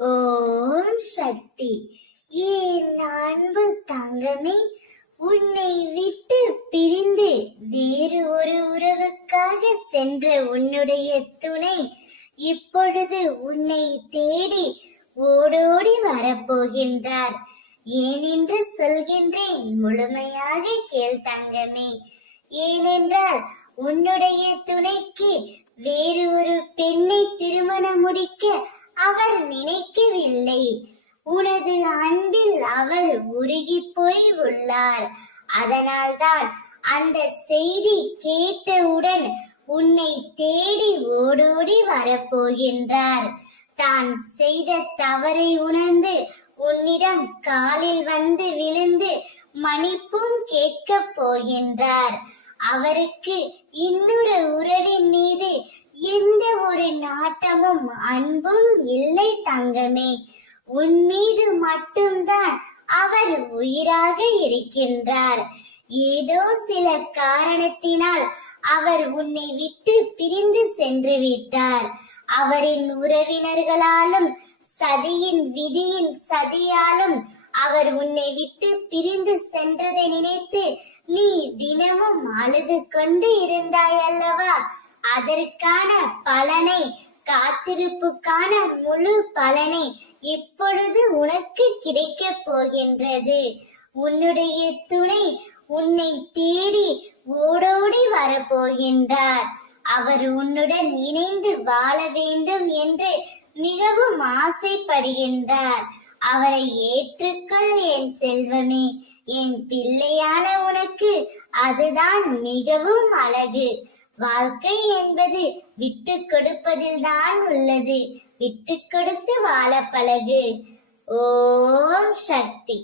ஓம் சக்தி. என் அன்பு தங்கமே, உன்னை விட்டு பிரிந்து வேறு ஒரு உறவுக்காக சென்ற உன்னுடைய துணை இப்பொழுது உன்னை தேடி ஓடோடி வரப்போகின்றார். ஏனென்று சொல்கின்றேன், முழுமையாக கேள் தங்கமே. ஏனென்றால் உன்னுடைய துணைக்கு வேறு ஒரு பெண்ணை திருமணம் முடிக்க அவர் நினைக்கவில்லை. உனது அன்பில் அவர் உருகி போய் உள்ளார். அதனால்தான் அந்த செய்தி கேட்டவுடன் உன்னை தேடி ஓடோடி வரப்போகின்றார். தான் செய்த தவறை உணர்ந்து உன்னிடம் காலில் வந்து விழுந்து மன்னிப்பும் கேட்கப் போகின்றார். அவருக்கு இன்னொரு உறவின் மீது எந்த ஒரு நாட்டமும் அன்பும் இல்லை தங்கமே. உன் மீது மட்டும்தான் அவர் உயிராக இருக்கின்றார். ஏதோ சில காரணத்தினால் அவர் உன்னை விட்டு பிரிந்து சென்று விட்டார். அவரின் உறவினர்களாலும் சதியின் விதியின் சதியாலும் அவர் உன்னை விட்டு பிரிந்து சென்றதை நினைத்து நீ தினமும் அழுது கொண்டு இருந்தாய் அல்லவா? அதற்கான பலனை, காத்திருப்புக்கான முழு பலனை இப்பொழுது உனக்கு கிடைக்கப் போகின்றது. உன்னுடைய துணை உன்னை தேடி ஓடோடி வரப்போகின்றார். அவர் உன்னுடன் இணைந்து வாழ வேண்டும் என்று மிகவும் ஆசைப்படுகின்றார். அவரை ஏற்றுக்கொள் என் செல்வமே. என் பிள்ளையான உனக்கு அதுதான் மிகவும் அழகு. வாழ்க்கை என்பது விட்டு கொடுப்பதில் தான் உள்ளது. விட்டு கொடுத்து வாழ பழகு. ஓம் சக்தி.